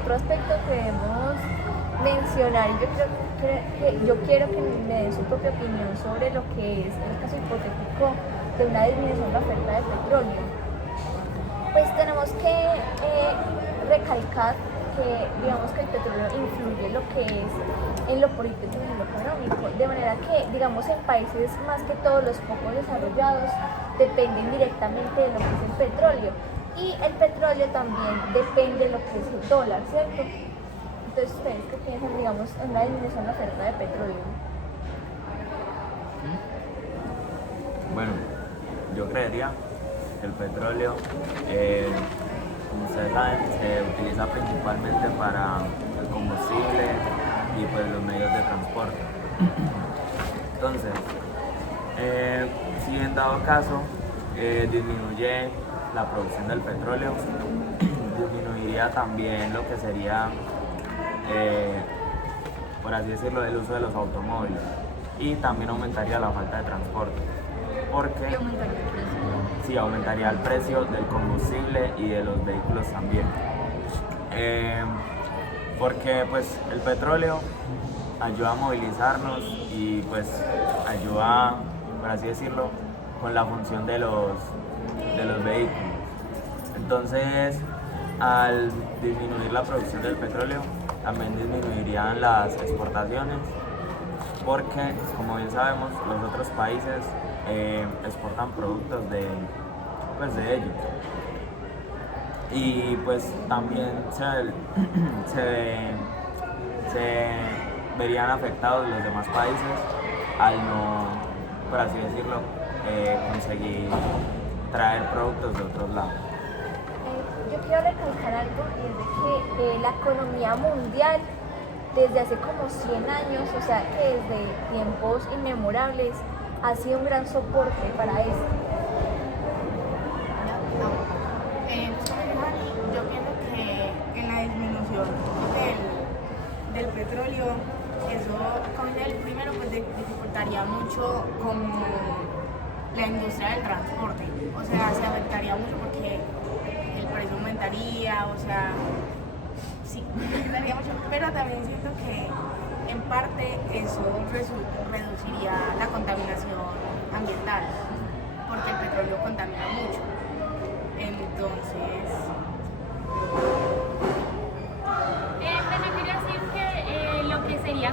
otro aspecto que debemos mencionar, y yo quiero que me den su propia opinión sobre lo que es el caso hipotético de una disminución de la oferta de petróleo. Pues tenemos que recalcar que digamos que el petróleo influye en lo que es en lo político y en lo económico, de manera que digamos en países más que todos los poco desarrollados dependen directamente de lo que es el petróleo, y el petróleo también depende de lo que es el dólar, ¿cierto? Entonces, ¿ustedes qué piensan, digamos, en la disminución de la oferta de petróleo? Bueno, yo creería que el petróleo, como ustedes saben, se utiliza principalmente para el combustible y pues los medios de transporte. Entonces, si en dado caso disminuye la producción del petróleo, disminuiría también lo que sería, por así decirlo, el uso de los automóviles, y también aumentaría la falta de transporte, porque sí, aumentaría el precio del combustible y de los vehículos también, porque pues el petróleo ayuda a movilizarnos y pues ayuda, por así decirlo, con la función de los vehículos. Entonces, al disminuir la producción del petróleo, también disminuirían las exportaciones, porque, como bien sabemos, los otros países exportan productos de ellos. Y pues también se verían afectados los demás países al no, por así decirlo, conseguir traer productos de otros lados. Yo quiero recalcar algo, y es de que la economía mundial desde hace como 100 años, o sea que desde tiempos inmemorables, ha sido un gran soporte para esto. Yo pienso que en la disminución del petróleo, eso primero pues dificultaría mucho como la industria del transporte, o sea, se afectaría mucho porque el precio aumentaría, o sea, sí, afectaría mucho, pero también siento que en parte eso reduciría la contaminación ambiental, porque el petróleo contamina mucho. Entonces, pues yo quería decir que lo que sería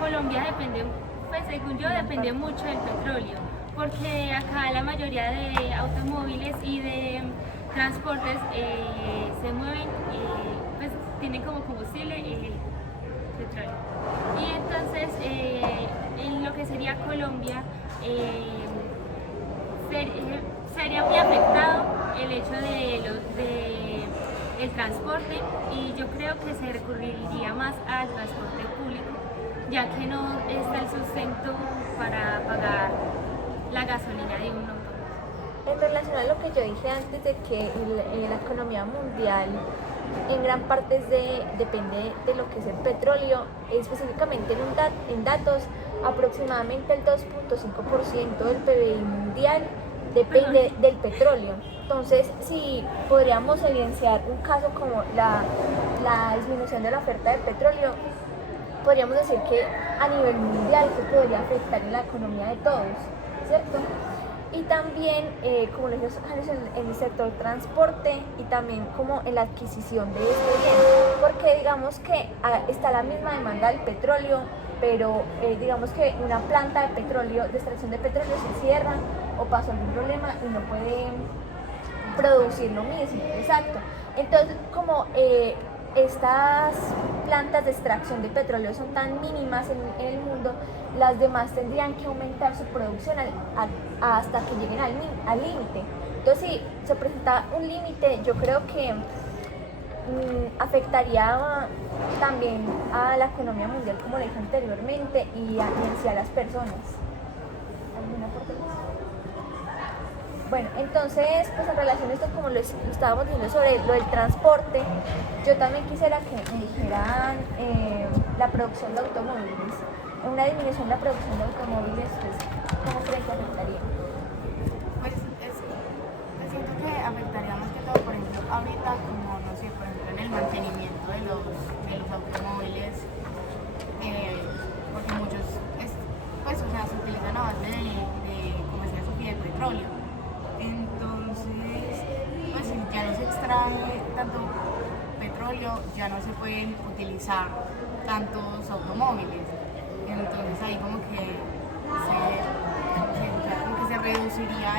Colombia depende, pues según yo, depende mucho del petróleo, porque acá la mayoría de automóviles y de transportes se mueven, pues tienen como combustible el petróleo. Y entonces, en lo que sería Colombia, sería muy afectado el hecho del transporte, y yo creo que se recurriría más al transporte público, ya que no está el sustento para pagar la gasolina de un autobús. En relación a lo que yo dije antes de que la economía mundial en gran parte depende de lo que es el petróleo, específicamente en datos, aproximadamente el 2.5% del PBI mundial depende del petróleo. Entonces, si podríamos evidenciar un caso como la disminución de la oferta de petróleo, podríamos decir que a nivel mundial esto podría afectar en la economía de todos, ¿cierto? Y también, como les dije, en el sector transporte, y también como en la adquisición de este bien, porque digamos que está la misma demanda del petróleo, pero digamos que una planta de petróleo, de extracción de petróleo, se cierra o pasa algún problema y no puede producir lo mismo, exacto. Entonces, como estas plantas de extracción de petróleo son tan mínimas en el mundo, las demás tendrían que aumentar su producción hasta que lleguen al límite. Entonces, si se presenta un límite, yo creo que afectaría también a la economía mundial, como le dije anteriormente, y a las personas. ¿Alguna aportación? Bueno, entonces, pues en relación a esto, como lo estábamos diciendo sobre lo del transporte, yo también quisiera que me dijeran la producción de automóviles. Una disminución de la producción de automóviles, pues, ¿cómo creen que afectaría? pues siento que afectaría más que todo, por ejemplo, ahorita, como no sé, por ejemplo, en el el mantenimiento de los automóviles, porque muchos pues, o sea, se utilizan a base de combustión fósil de petróleo. Entonces, pues si ya no se extrae tanto petróleo, ya no se pueden utilizar tantos automóviles. Entonces ahí como que se reduciría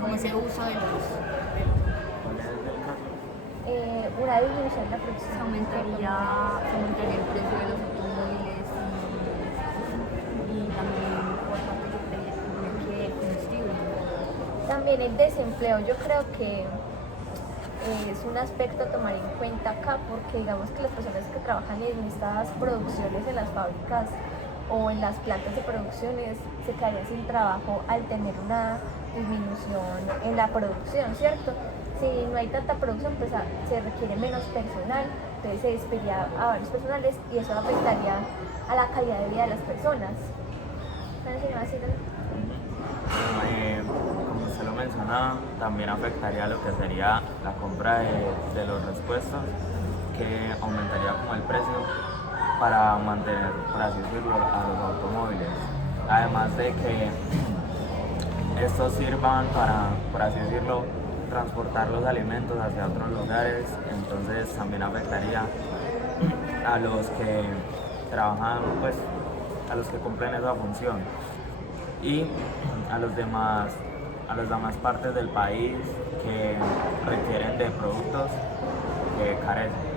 como ese uso de los ¿Cuál es el caso? Una disminución en la producción. Se aumentaría el precio de los automóviles y también por parte de combustible. También el desempleo, yo creo que es un aspecto a tomar en cuenta acá, porque digamos que las personas que trabajan en estas producciones en las fábricas o en las plantas de producciones se quedarían sin trabajo al tener una disminución en la producción, ¿cierto? Si no hay tanta producción, pues se requiere menos personal, entonces se despediría a varios personales y eso afectaría a la calidad de vida de las personas. Como usted lo mencionaba, también afectaría lo que sería la compra de los repuestos, que aumentaría como el precio para mantener, por así decirlo, a los automóviles. Además de que estos sirvan para, por así decirlo, transportar los alimentos hacia otros lugares, entonces también afectaría a los que trabajan, pues, a los que cumplen esa función y a las demás partes del país que requieren de productos que carecen.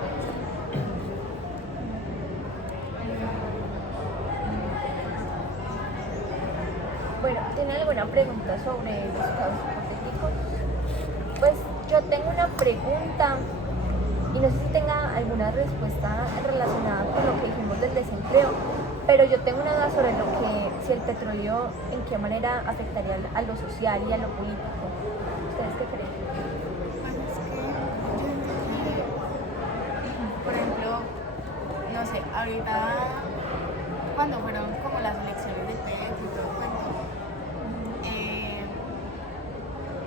Bueno, ¿tiene alguna pregunta sobre los casos hipotéticos? Pues yo tengo una pregunta y no sé si tenga alguna respuesta relacionada con lo que dijimos del desempleo, pero yo tengo una duda sobre lo que, si el petróleo, en qué manera afectaría a lo social y a lo político. ¿Ustedes qué creen? Pues es que yo entiendo que, por ejemplo, no sé, ahorita cuando fueron como las elecciones de Petro y todo el cuento,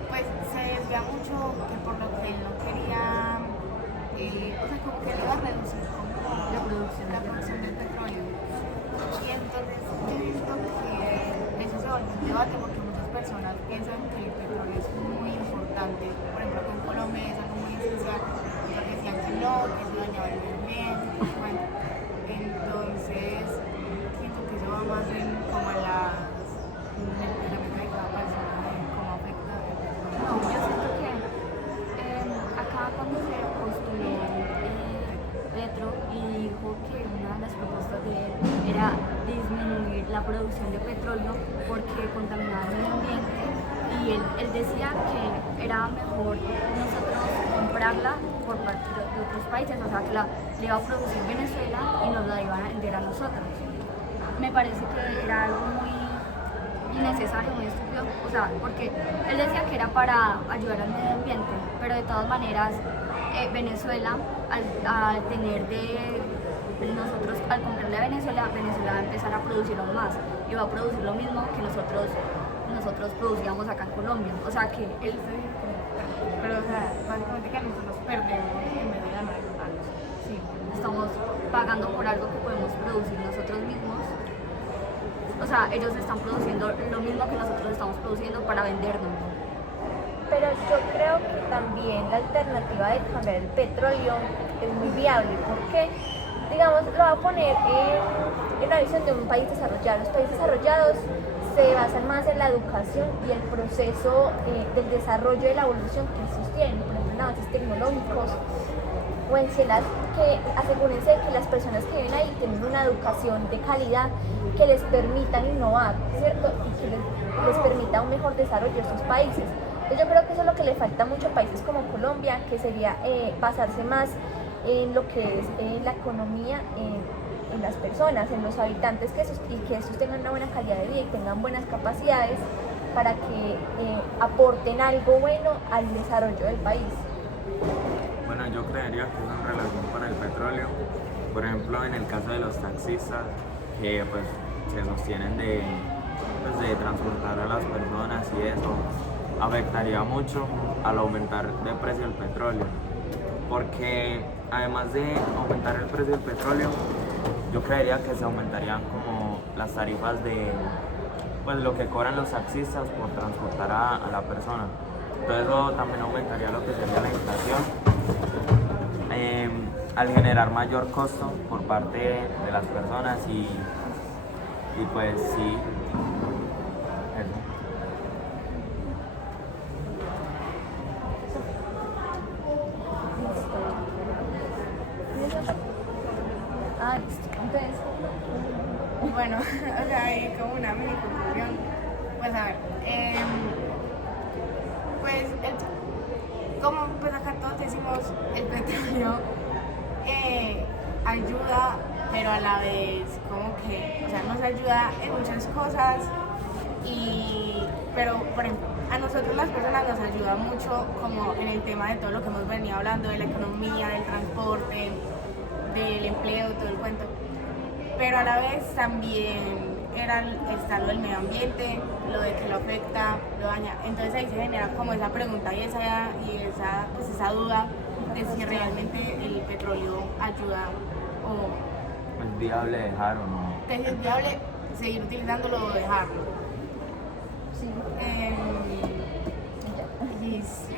pues se decía mucho que por lo que él no quería, o sea, como que le iba a reducir como la producción del petróleo. Y entonces yo siento que eso se volvió un debate porque muchas personas piensan que el petróleo es muy importante. Por ejemplo, acá en Colombia es algo muy esencial, porque decían que no, que eso dañaba el medio ambiente, que bueno. Entonces, siento que eso va más en como a la mente de cada persona, en cómo afecta el petróleo. No, yo siento que acá cuando se postuló Petro y dijo que una de las propuestas de él era disminuir la producción de petróleo porque contaminaba el medio ambiente, y él decía que era mejor nosotros comprarla por parte de otros países, o sea que la iba a producir Venezuela y nos la iban a vender a nosotros. Me parece que era algo muy innecesario, muy estúpido, o sea, porque él decía que era para ayudar al medio ambiente, pero de todas maneras Venezuela, al tener nosotros, al comprarle a Venezuela, Venezuela va a empezar a producir aún más y va a producir lo mismo que nosotros producíamos acá en Colombia, o sea que él... Pero, o sea, básicamente que nosotros perdemos en vez de ganar. Sí, estamos pagando por algo que podemos producir nosotros mismos. O sea, ellos están produciendo lo mismo que nosotros estamos produciendo para vendernos. Pero yo creo que también la alternativa de cambiar el petróleo es muy viable, porque, digamos, lo voy a poner en la visión de un país desarrollado. Los países desarrollados se basan más en la educación y el proceso del desarrollo y la evolución que sostienen, por ejemplo, en avances tecnológicos o en cenas que asegúrense de que las personas que viven ahí tienen una educación de calidad que les permitan innovar, ¿cierto? Y que les permita un mejor desarrollo de estos países. Entonces yo creo que eso es lo que le falta mucho a países como Colombia, que sería basarse más en lo que es la economía, en las personas, en los habitantes, y que estos tengan una buena calidad de vida y tengan buenas capacidades para que aporten algo bueno al desarrollo del país. Bueno, yo creería que es en relación con el petróleo. Por ejemplo, en el caso de los taxistas, que pues se sostienen de transportar a las personas y eso, afectaría mucho al aumentar de precio el petróleo, porque además de aumentar el precio del petróleo, yo creería que se aumentarían como las tarifas de pues lo que cobran los taxistas por transportar a la persona. Entonces eso también aumentaría lo que sería la inflación, al generar mayor costo por parte de las personas y pues sí, eso. Listo. Ah, listo. Entonces, Bueno, o sea, hay como una mini conclusión. Pues a ver, pues como pues acá todos decimos, el petróleo ayuda, pero a la vez como que, o sea, nos ayuda en muchas cosas, pero por ejemplo, a nosotros las personas nos ayuda mucho como en el tema de todo lo que hemos venido hablando, de la economía, del transporte, del empleo, todo el cuento. Pero a la vez también está lo del medio ambiente, lo de que lo afecta, lo daña. Entonces ahí se genera como esa pregunta y esa duda de si realmente el petróleo ayuda o ¿Es viable dejar o no? si es viable seguir utilizándolo o dejarlo. sí. Listo.